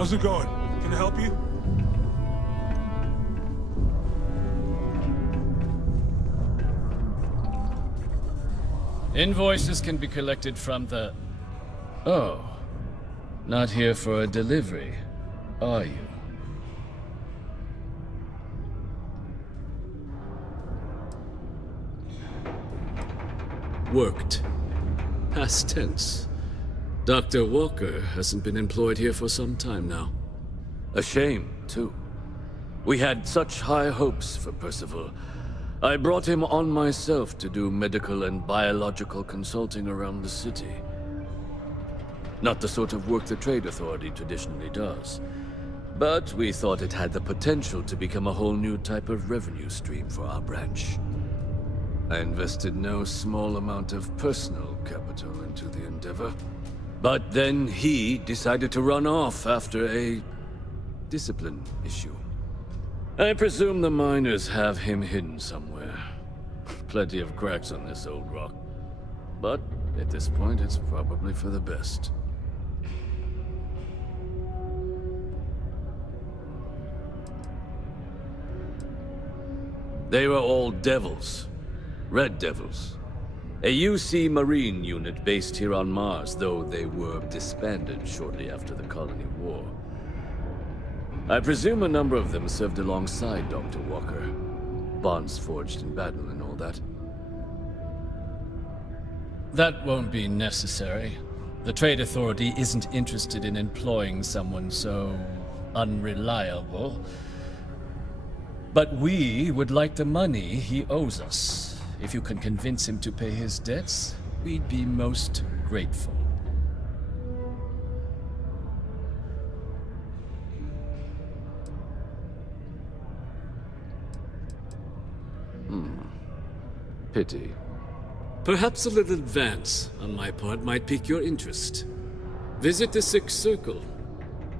How's it going? Can I help you? Invoices can be collected from the... Oh. Not here for a delivery, are you? Worked. Past tense. Dr. Walker hasn't been employed here for some time now. A shame, too. We had such high hopes for Percival. I brought him on myself to do medical and biological consulting around the city. Not the sort of work the Trade Authority traditionally does. But we thought it had the potential to become a whole new type of revenue stream for our branch. I invested no small amount of personal capital into the endeavor. But then he decided to run off after a discipline issue. I presume the miners have him hidden somewhere. Plenty of cracks on this old rock. But at this point, it's probably for the best. They were all devils. Red Devils. A UC Marine unit based here on Mars, though they were disbanded shortly after the Colony War. I presume a number of them served alongside Dr. Walker. Bonds forged in battle and all that. That won't be necessary. The Trade Authority isn't interested in employing someone so unreliable. But we would like the money he owes us. If you can convince him to pay his debts, we'd be most grateful. Pity. Perhaps a little advance on my part might pique your interest. Visit the Sixth Circle,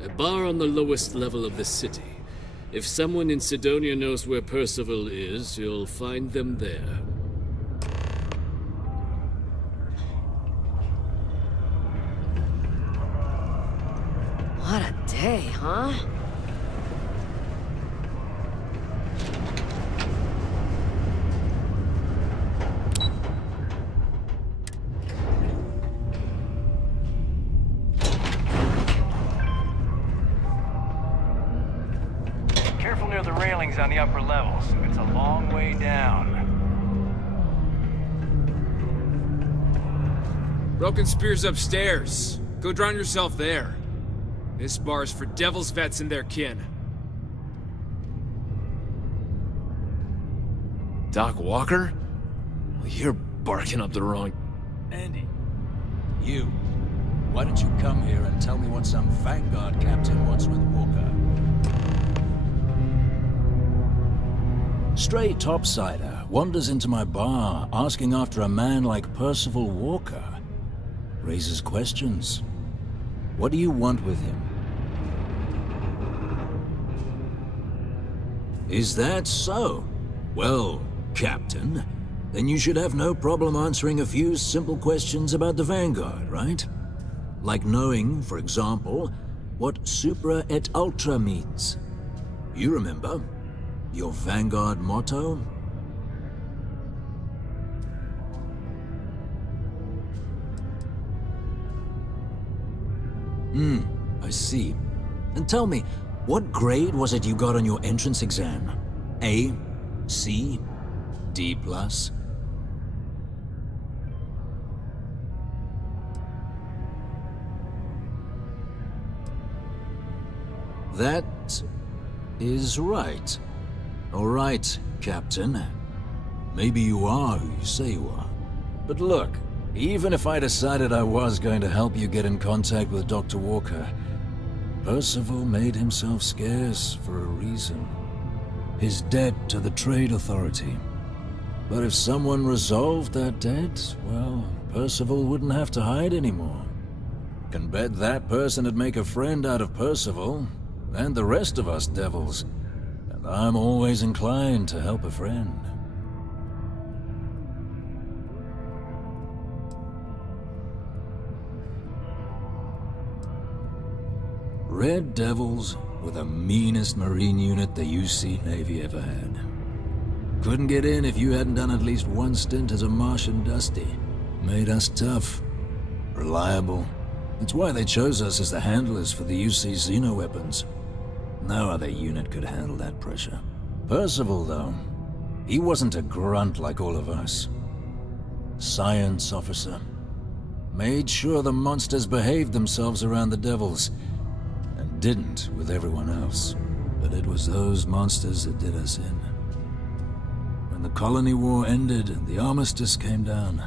a bar on the lowest level of the city. If someone in Sidonia knows where Percival is, you'll find them there. What a day, huh? Careful near the railings on the upper levels. It's a long way down. Broken Spear's upstairs. Go drown yourself there. This bar's for Devil's vets and their kin. Doc Walker? Well, you're barking up the wrong... Andy, you. Why don't you come here and tell me what some Vanguard captain wants with Walker? Stray topsider wanders into my bar asking after a man like Percival Walker. Raises questions. What do you want with him? Is that so? Well, Captain, then you should have no problem answering a few simple questions about the Vanguard, right? Like knowing, for example, what Supra et Ultra means. You remember? Your Vanguard motto? I see. And tell me, what grade was it you got on your entrance exam? A? C? D+? That is right. All right, Captain. Maybe you are who you say you are. But look, even if I decided I was going to help you get in contact with Dr. Walker, Percival made himself scarce for a reason. His debt to the Trade Authority. But if someone resolved that debt, well, Percival wouldn't have to hide anymore. Can bet that person would make a friend out of Percival, and the rest of us devils. And I'm always inclined to help a friend. Red Devils were the meanest marine unit the UC Navy ever had. Couldn't get in if you hadn't done at least one stint as a Martian Dusty. Made us tough, reliable. That's why they chose us as the handlers for the UC xeno-weapons. No other unit could handle that pressure. Percival, though, he wasn't a grunt like all of us. Science officer. Made sure the monsters behaved themselves around the Devils, and didn't with everyone else. But it was those monsters that did us in. When the Colony War ended and the armistice came down,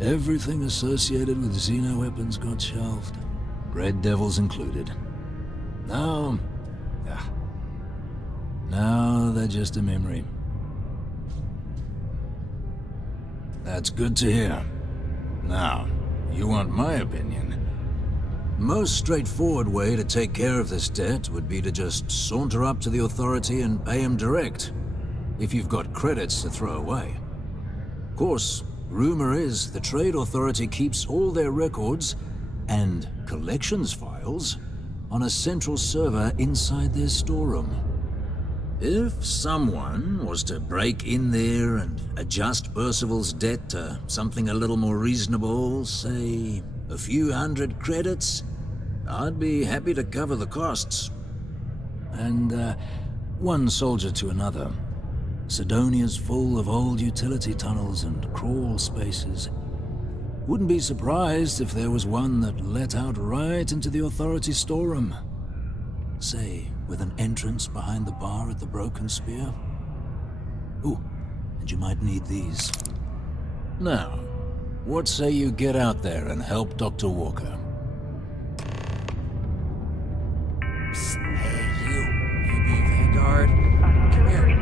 everything associated with xeno-weapons got shelved, Red Devils included. Now they're just a memory. That's good to hear. Now, you want my opinion? Most straightforward way to take care of this debt would be to just saunter up to the Authority and pay him direct, if you've got credits to throw away. Of course, rumor is the Trade Authority keeps all their records and collections files on a central server inside their storeroom. If someone was to break in there and adjust Percival's debt to something a little more reasonable, say a few hundred credits, I'd be happy to cover the costs. And one soldier to another. Sidonia's full of old utility tunnels and crawl spaces. Wouldn't be surprised if there was one that let out right into the Authority storeroom. Say, with an entrance behind the bar at the Broken Spear. Ooh, and you might need these. Now, what say you get out there and help Dr. Walker? Psst, hey, you, maybe Vanguard? Come here.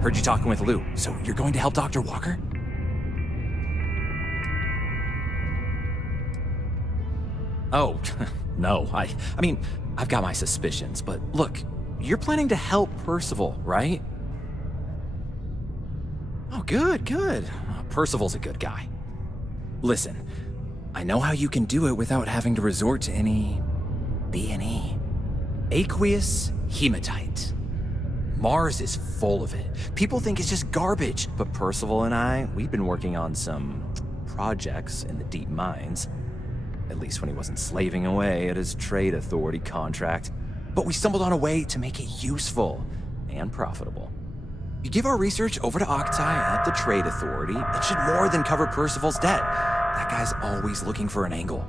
Heard you talking with Lou, so you're going to help Dr. Walker? Oh, no, I mean, I've got my suspicions, but look, you're planning to help Percival, right? Oh, good. Percival's a good guy. Listen, I know how you can do it without having to resort to any B&E. Aqueous hematite. Mars is full of it. People think it's just garbage, but Percival and I, we've been working on some projects in the deep mines. At least when he wasn't slaving away at his Trade Authority contract. But we stumbled on a way to make it useful and profitable. You give our research over to Octai at the Trade Authority, it should more than cover Percival's debt. That guy's always looking for an angle.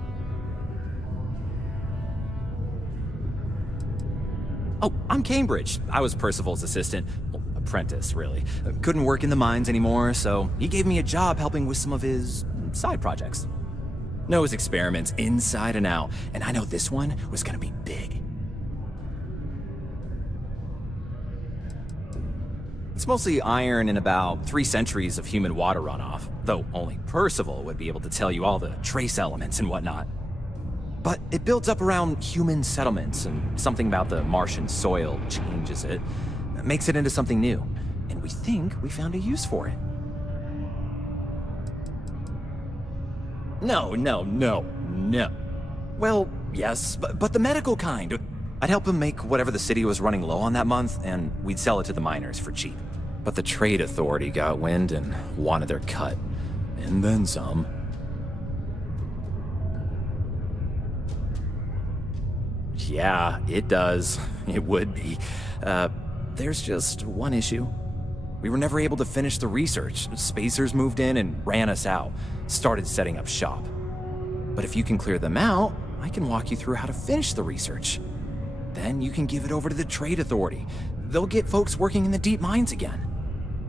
Oh, I'm Cambridge. I was Percival's assistant. Well, apprentice, really. Couldn't work in the mines anymore, so he gave me a job helping with some of his side projects. Knows experiments inside and out, and I know this one was gonna be big. It's mostly iron and about 3 centuries of human water runoff, though only Percival would be able to tell you all the trace elements and whatnot. But it builds up around human settlements, and something about the Martian soil changes it, makes it into something new, and we think we found a use for it. No. Well, yes, but the medical kind. I'd help him make whatever the city was running low on that month, and we'd sell it to the miners for cheap. But the Trade Authority got wind and wanted their cut. And then some. Yeah, it does. It would be. There's just one issue. We were never able to finish the research. Spacers moved in and ran us out. Started setting up shop. But if you can clear them out, I can walk you through how to finish the research. Then you can give it over to the Trade Authority. They'll get folks working in the deep mines again.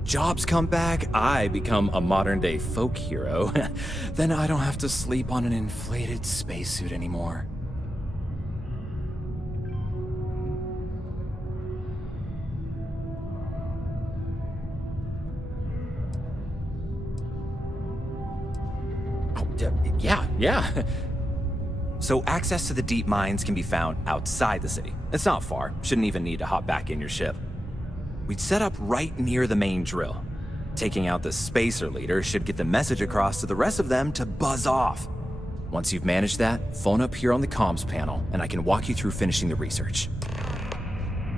Jobs come back, I become a modern-day folk hero. Then I don't have to sleep on an inflated spacesuit anymore. Yeah. So access to the deep mines can be found outside the city. It's not far. Shouldn't even need to hop back in your ship. We'd set up right near the main drill. Taking out the spacer leader should get the message across to the rest of them to buzz off. Once you've managed that, phone up here on the comms panel, and I can walk you through finishing the research.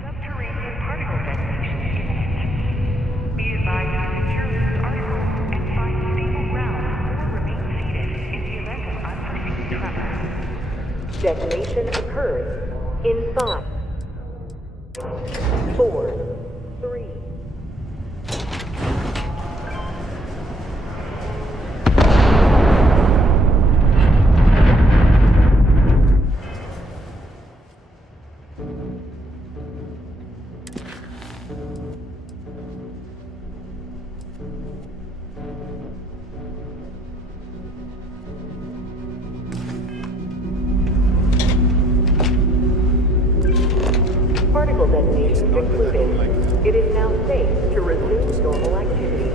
Subterranean particle detonation imminent. Be advised to secure this article and find stable ground or remain seated in the event of unforeseen tremor. Detonation occurs in 5, 4, 3. Particle detonation concluded. It is now safe to resume normal activity.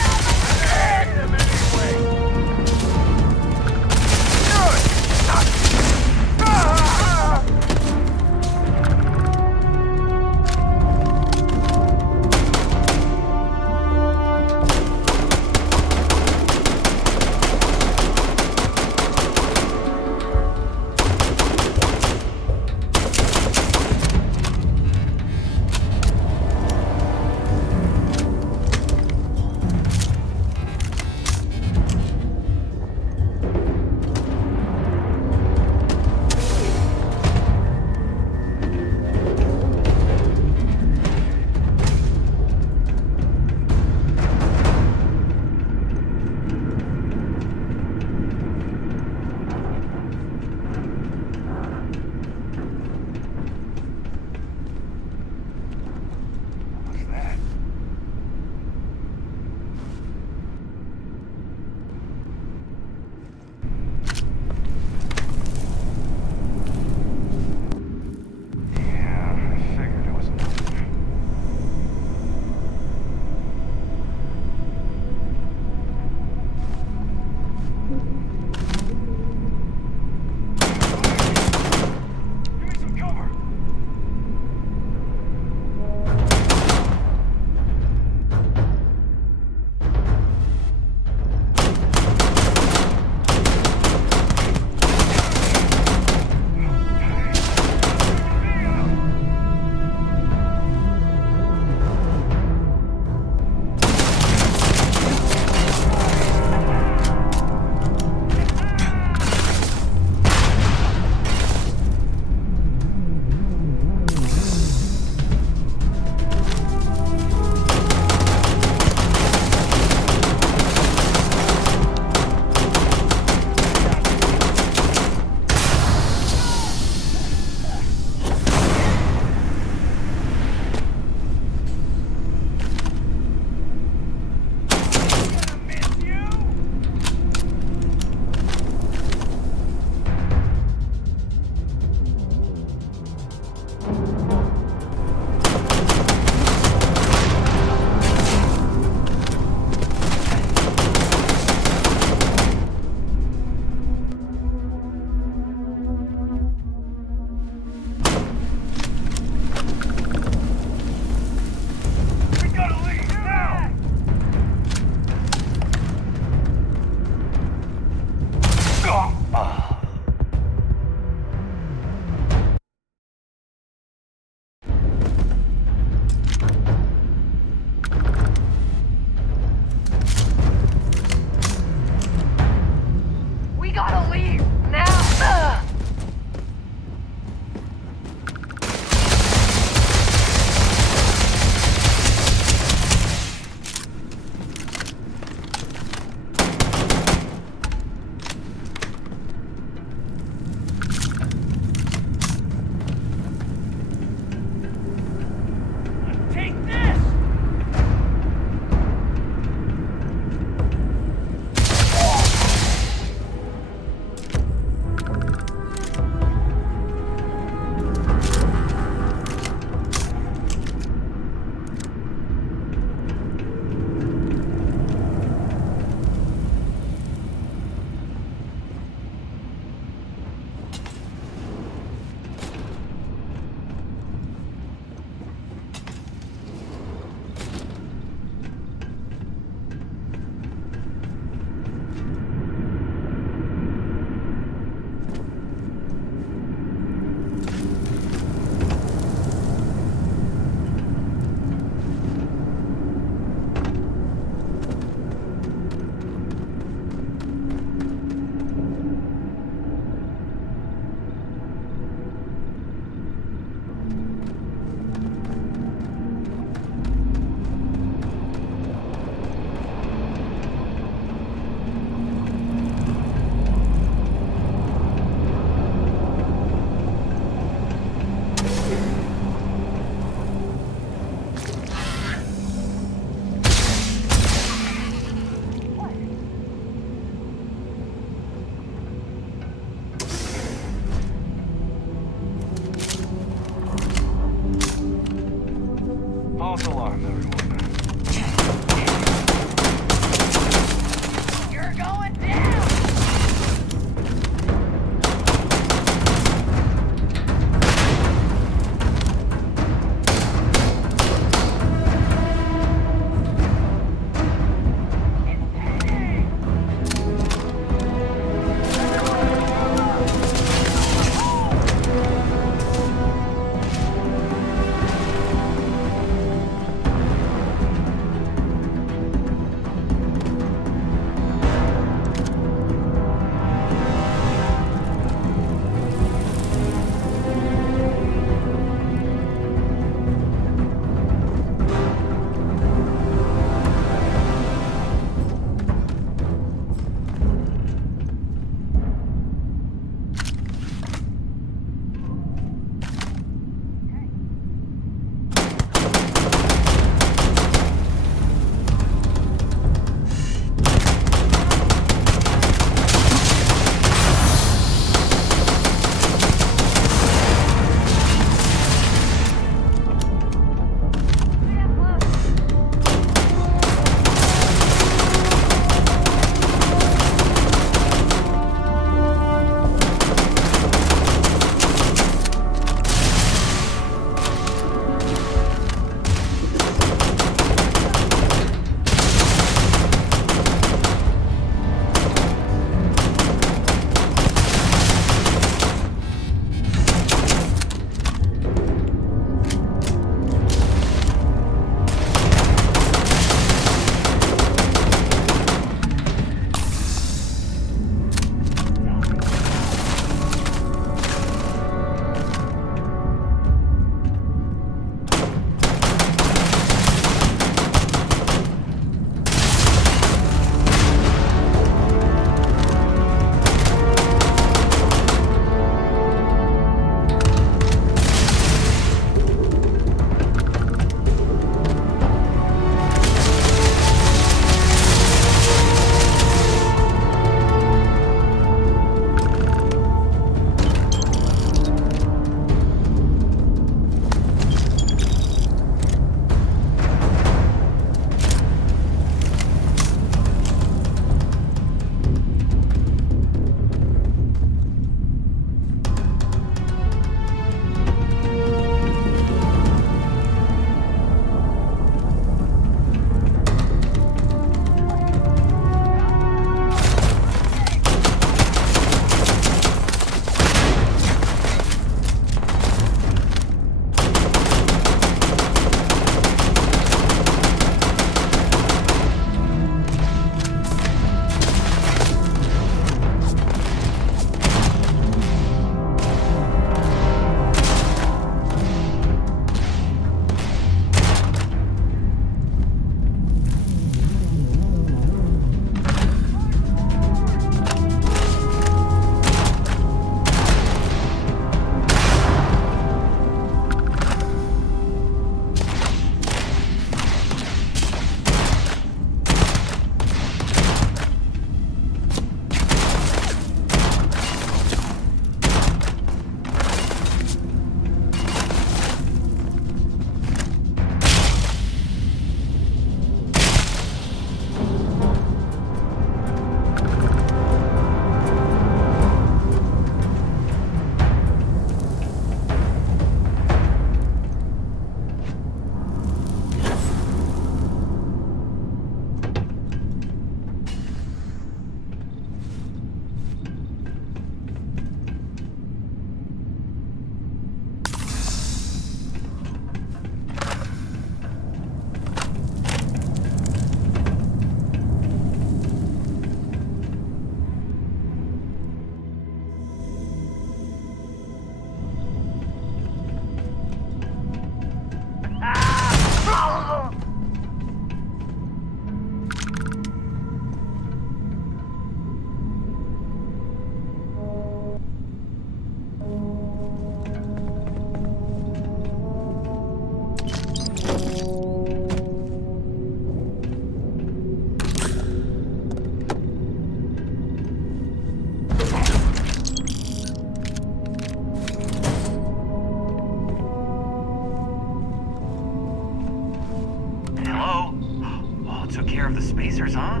spacers, huh?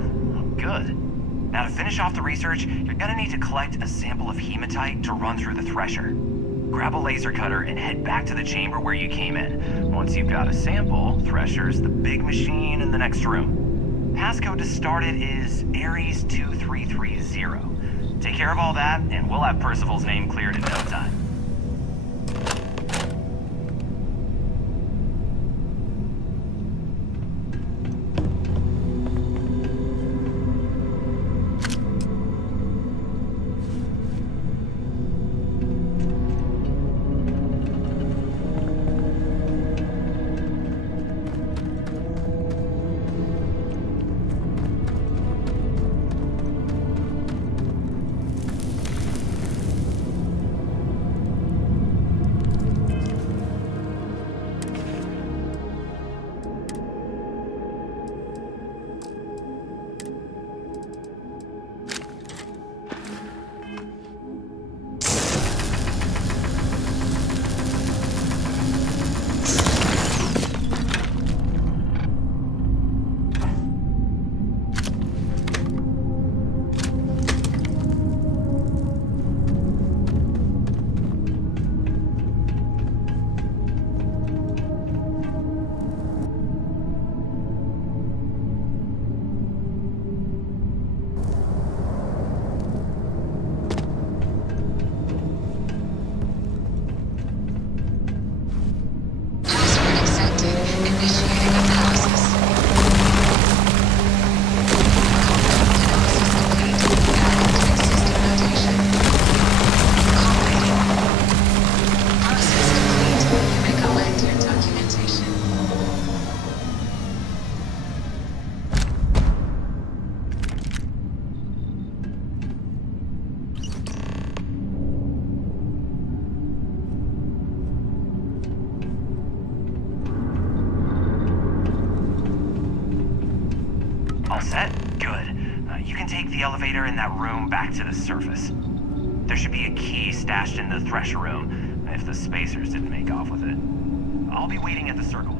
Good. Now to finish off the research, you're gonna need to collect a sample of hematite to run through the thresher. Grab a laser cutter and head back to the chamber where you came in. Once you've got a sample, Thresher's the big machine in the next room. Passcode to start it is Ares 2330. Take care of all that, and we'll have Percival's name cleared in no time. Elevator in that room back to the surface. There should be a key stashed in the Thresher room, if the spacers didn't make off with it. I'll be waiting at the circle.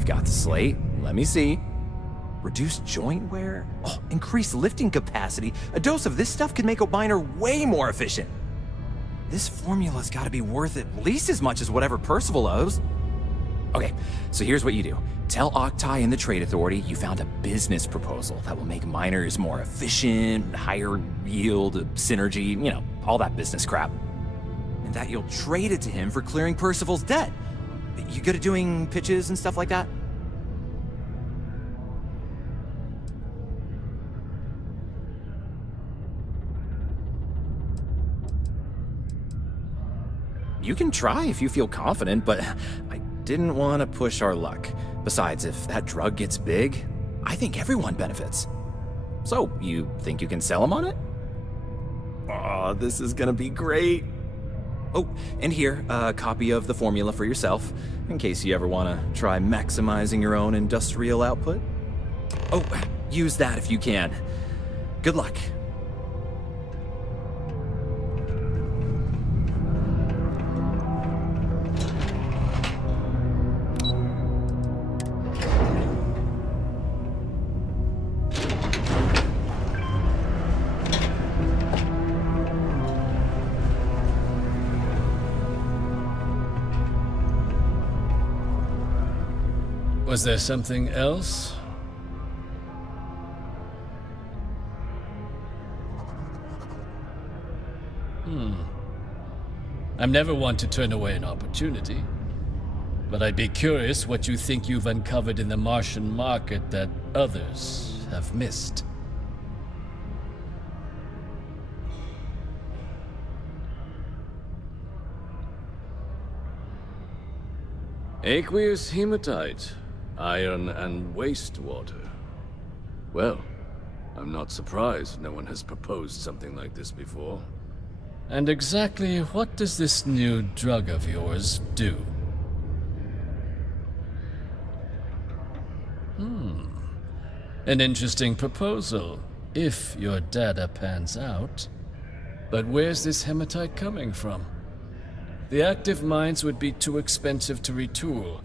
We've got the slate. Let me see. Reduced joint wear? Oh, increased lifting capacity. A dose of this stuff can make a miner way more efficient. This formula's gotta be worth at least as much as whatever Percival owes. Okay, so here's what you do. Tell Octai and the Trade Authority you found a business proposal that will make miners more efficient, higher yield, synergy, you know, all that business crap. And that you'll trade it to him for clearing Percival's debt. You good at doing pitches and stuff like that? You can try if you feel confident, but I didn't want to push our luck. Besides, if that drug gets big, I think everyone benefits. So, you think you can sell him on it? Oh, this is gonna be great. Oh, and here, a copy of the formula for yourself, in case you ever want to try maximizing your own industrial output. Oh, use that if you can. Good luck. Was there something else? I'm never one to turn away an opportunity, but I'd be curious what you think you've uncovered in the Martian market that others have missed. Aqueous hematite, iron and wastewater. Well, I'm not surprised no one has proposed something like this before. And exactly what does this new drug of yours do? An interesting proposal, if your data pans out. But where's this hematite coming from? The active mines would be too expensive to retool.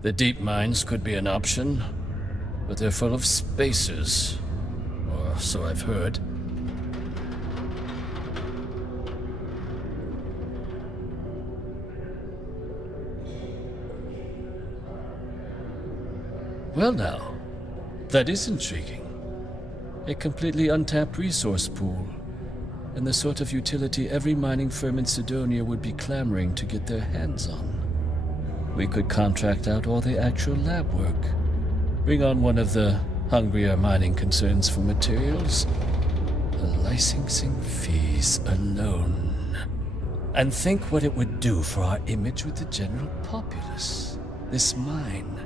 The deep mines could be an option, but they're full of spacers, or so I've heard. Well now, that is intriguing. A completely untapped resource pool, and the sort of utility every mining firm in Cydonia would be clamoring to get their hands on. We could contract out all the actual lab work, bring on one of the hungrier mining concerns for materials, the licensing fees alone. And think what it would do for our image with the general populace. This mine,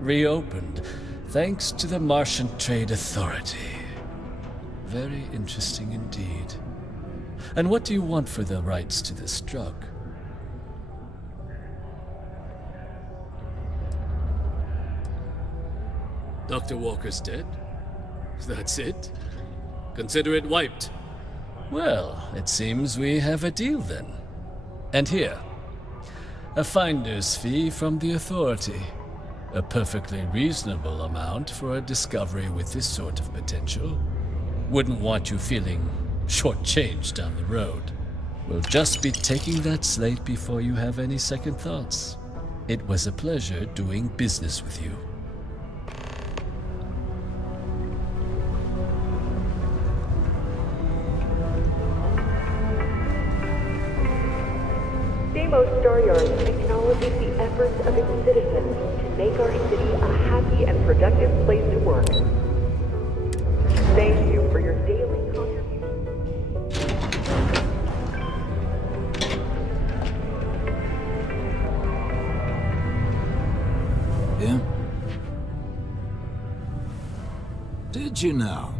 reopened thanks to the Martian Trade Authority. Very interesting indeed. And what do you want for the rights to this drug? Dr. Walker's dead? That's it? Consider it wiped. Well, it seems we have a deal then. And here, a finder's fee from the Authority. A perfectly reasonable amount for a discovery with this sort of potential. Wouldn't want you feeling shortchanged down the road. We'll just be taking that slate before you have any second thoughts. It was a pleasure doing business with you. Demo Staryard acknowledges the efforts of its citizens to make our city a happy and productive place to work. Thank you for your daily contribution. Yeah? Did you now?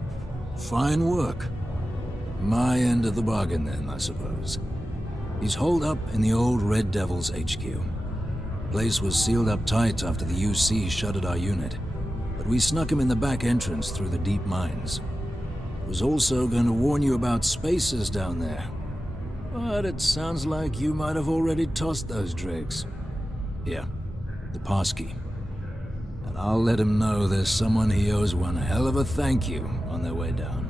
Fine work. My end of the bargain then, I suppose. He's holed up in the old Red Devil's HQ. Place was sealed up tight after the UC shuttered our unit, but we snuck him in the back entrance through the deep mines. Was also going to warn you about spacers down there, but it sounds like you might have already tossed those dregs. Yeah, the passkey. and I'll let him know there's someone he owes one hell of a thank you on their way down.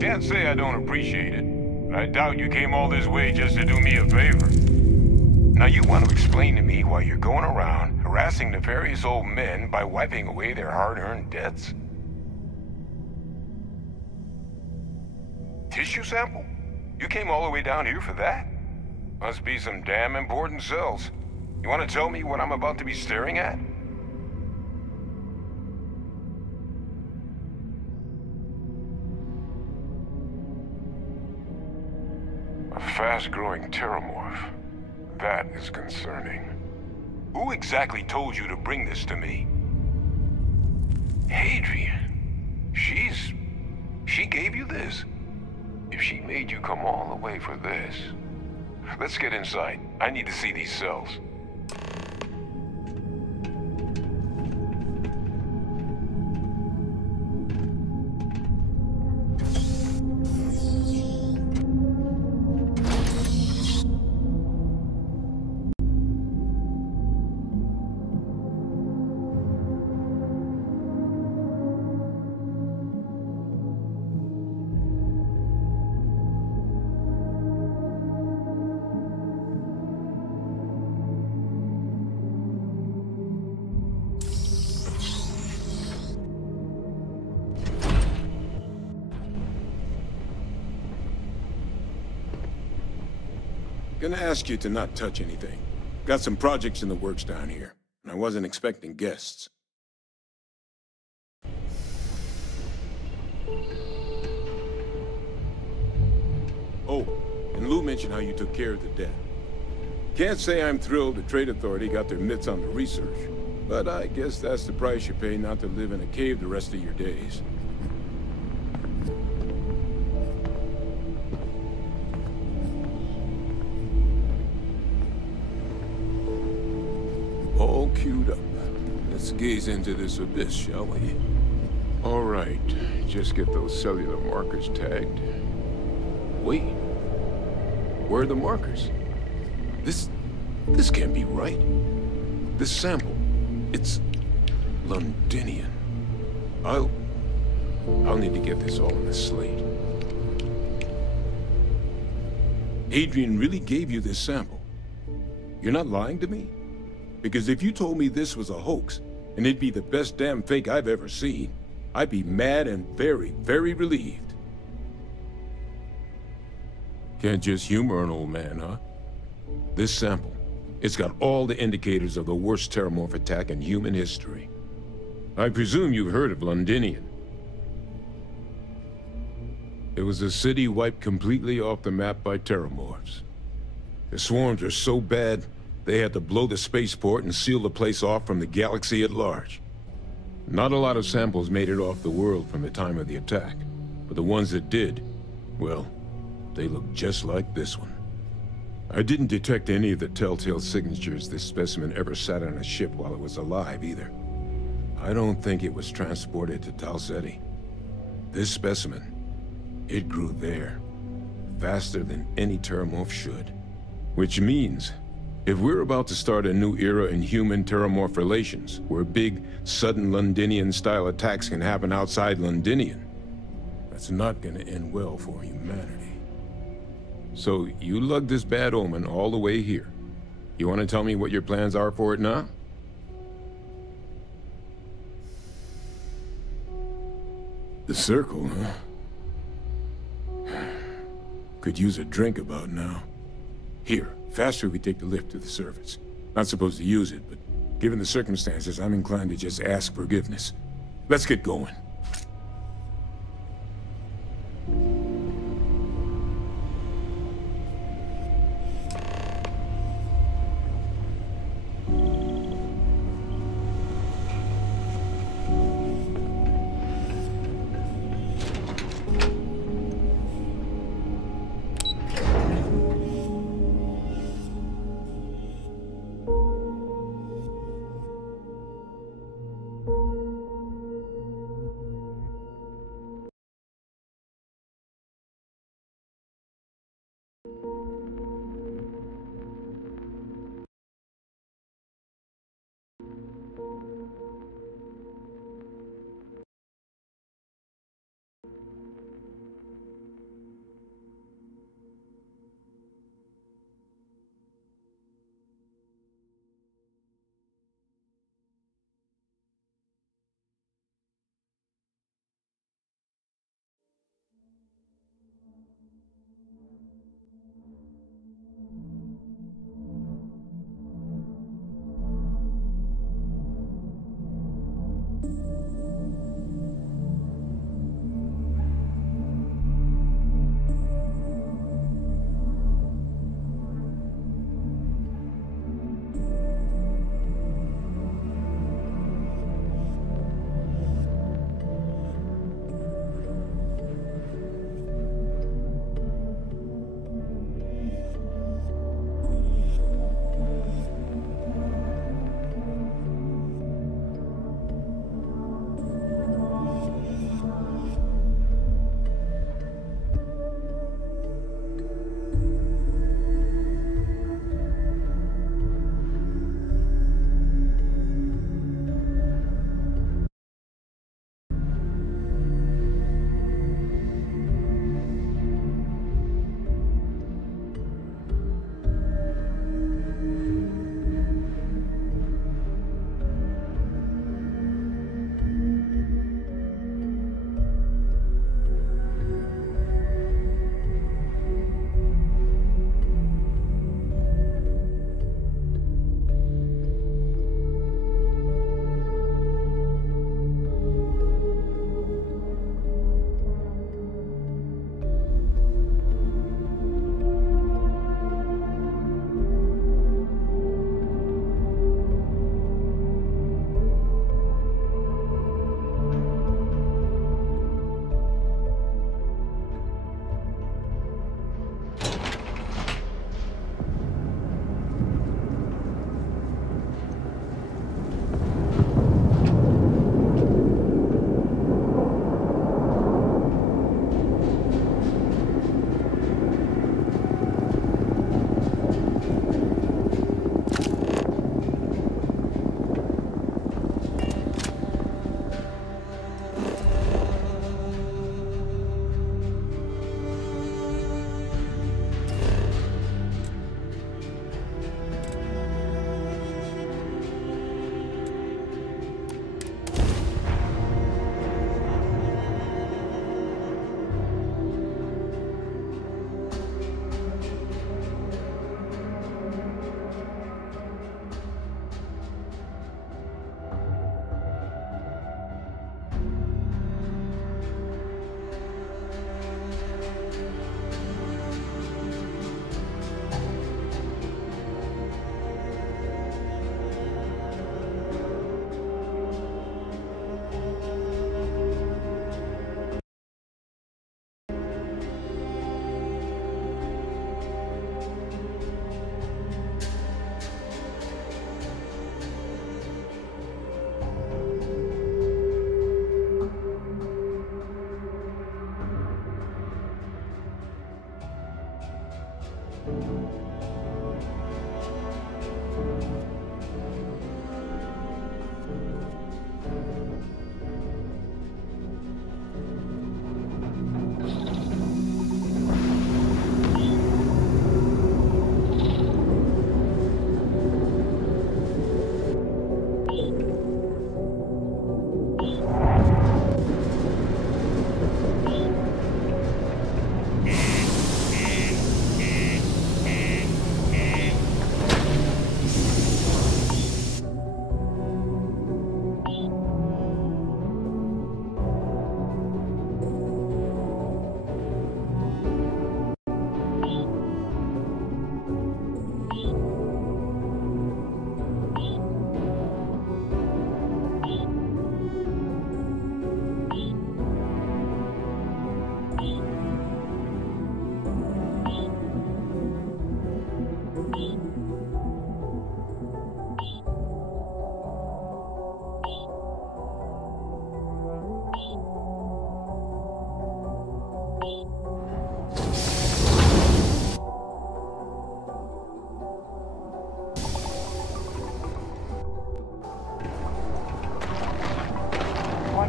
Can't say I don't appreciate it. I doubt you came all this way just to do me a favor. Now you want to explain to me why you're going around harassing nefarious old men by wiping away their hard-earned debts? Tissue sample? You came all the way down here for that? Must be some damn important cells. You want to tell me what I'm about to be staring at? A fast-growing terramorph. That is concerning. Who exactly told you to bring this to me? Hadrian. She gave you this? If she made you come all the way for this... Let's get inside. I need to see these cells. gonna ask you to not touch anything. Got some projects in the works down here, and I wasn't expecting guests. Oh, and Lou mentioned how you took care of the dead. Can't say I'm thrilled the Trade Authority got their mitts on the research, but I guess that's the price you pay not to live in a cave the rest of your days. All queued up. Let's gaze into this abyss, shall we? All right, just get those cellular markers tagged. Wait, where are the markers? This can't be right. This sample, it's Londinian. I'll need to get this all on the slate. Adrian really gave you this sample. You're not lying to me? Because if you told me this was a hoax, and it'd be the best damn fake I've ever seen, I'd be mad and very, very relieved. Can't just humor an old man, huh? This sample, it's got all the indicators of the worst terramorph attack in human history. I presume you've heard of Londinian. It was a city wiped completely off the map by terramorphs. The swarms are so bad, they had to blow the spaceport and seal the place off from the galaxy at large. Not a lot of samples made it off the world from the time of the attack, but the ones that did, well, they look just like this one. I didn't detect any of the telltale signatures this specimen ever sat on a ship while it was alive, either. I don't think it was transported to Tal Ceti. This specimen, it grew there, faster than any terramorph should. Which means, if we're about to start a new era in human-terramorph relations, where big, sudden Londinian-style attacks can happen outside Londinian, that's not gonna end well for humanity. So, you lugged this bad omen all the way here. You want to tell me what your plans are for it now? The circle, huh? Could use a drink about now. Here, faster we take the lift to the surface. Not supposed to use it, but given the circumstances, I'm inclined to just ask forgiveness. Let's get going.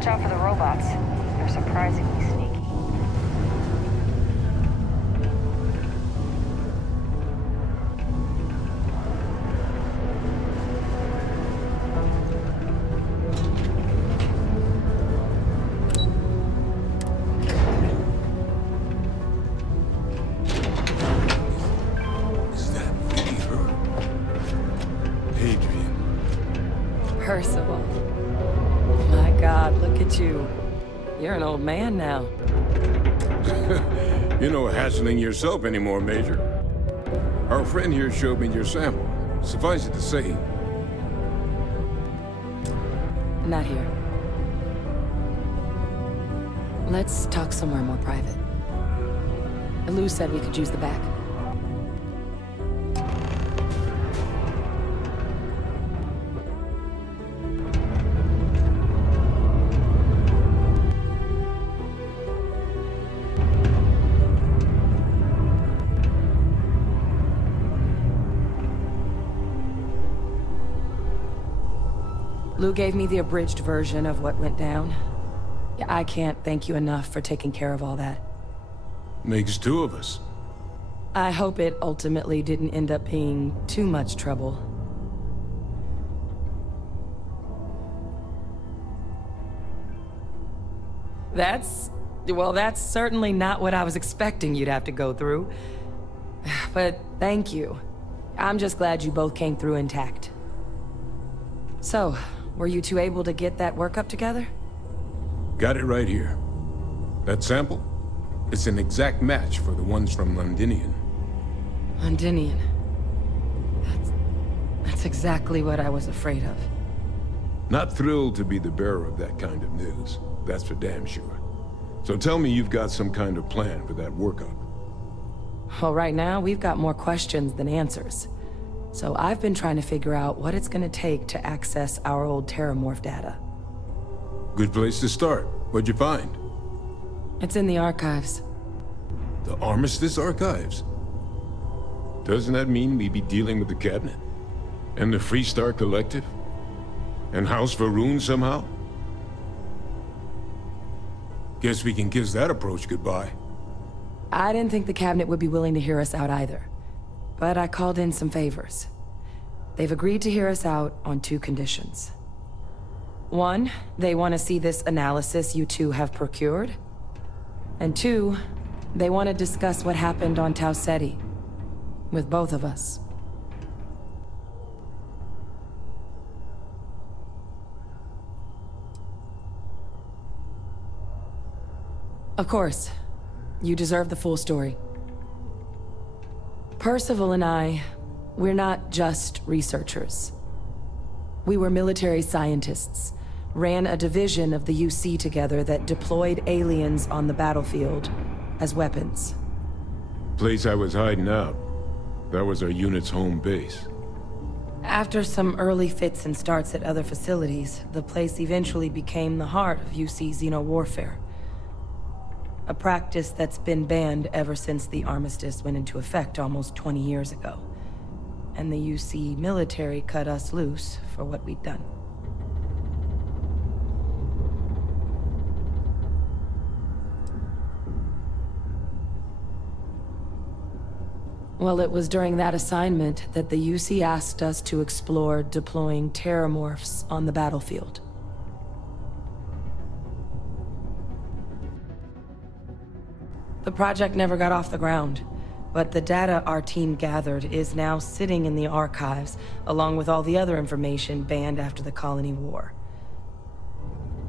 Watch out for the robots. They're surprisingly sneaky. Percival. My God, look at you. You're an old man now. You're no hassling yourself anymore, Major. Our friend here showed me your sample. Suffice it to say... Not here. Let's talk somewhere more private. Lou said we could use the back. Lou gave me the abridged version of what went down. I can't thank you enough for taking care of all that. Makes two of us. I hope it ultimately didn't end up being too much trouble. Well, that's certainly not what I was expecting you'd have to go through. But thank you. I'm just glad you both came through intact. So, were you two able to get that workup together? Got it right here. That sample? It's an exact match for the ones from Londinian. Londinian. That's exactly what I was afraid of. Not thrilled to be the bearer of that kind of news. That's for damn sure. So tell me you've got some kind of plan for that workup. Well, right now, we've got more questions than answers. So I've been trying to figure out what it's gonna take to access our old Terramorph data. Good place to start. What'd you find? It's in the archives. The Armistice Archives? Doesn't that mean we'd be dealing with the Cabinet? And the Freestar Collective? And House Varun somehow? Guess we can kiss that approach goodbye. I didn't think the Cabinet would be willing to hear us out either. But I called in some favors. They've agreed to hear us out on two conditions. One, they want to see this analysis you two have procured. And two, they want to discuss what happened on Tau Ceti. With both of us. Of course, you deserve the full story. Percival and I, we're not just researchers. We were military scientists, ran a division of the UC together that deployed aliens on the battlefield as weapons. Place I was hiding out. That was our unit's home base. After some early fits and starts at other facilities, the place eventually became the heart of UC xeno-warfare. A practice that's been banned ever since the armistice went into effect almost 20 years ago. And the UC military cut us loose for what we'd done. Well, it was during that assignment that the UC asked us to explore deploying terramorphs on the battlefield. The project never got off the ground, but the data our team gathered is now sitting in the archives, along with all the other information banned after the Colony War.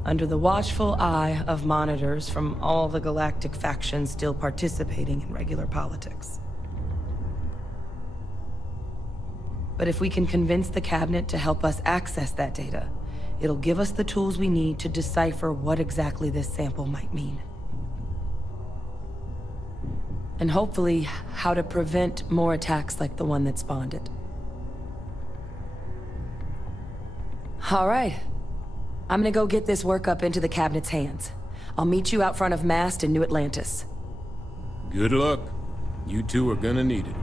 Under the watchful eye of monitors from all the galactic factions still participating in regular politics. But if we can convince the Cabinet to help us access that data, it'll give us the tools we need to decipher what exactly this sample might mean. And hopefully, how to prevent more attacks like the one that spawned it. All right. I'm gonna go get this workup into the Cabinet's hands. I'll meet you out front of Mast in New Atlantis. Good luck. You two are gonna need it.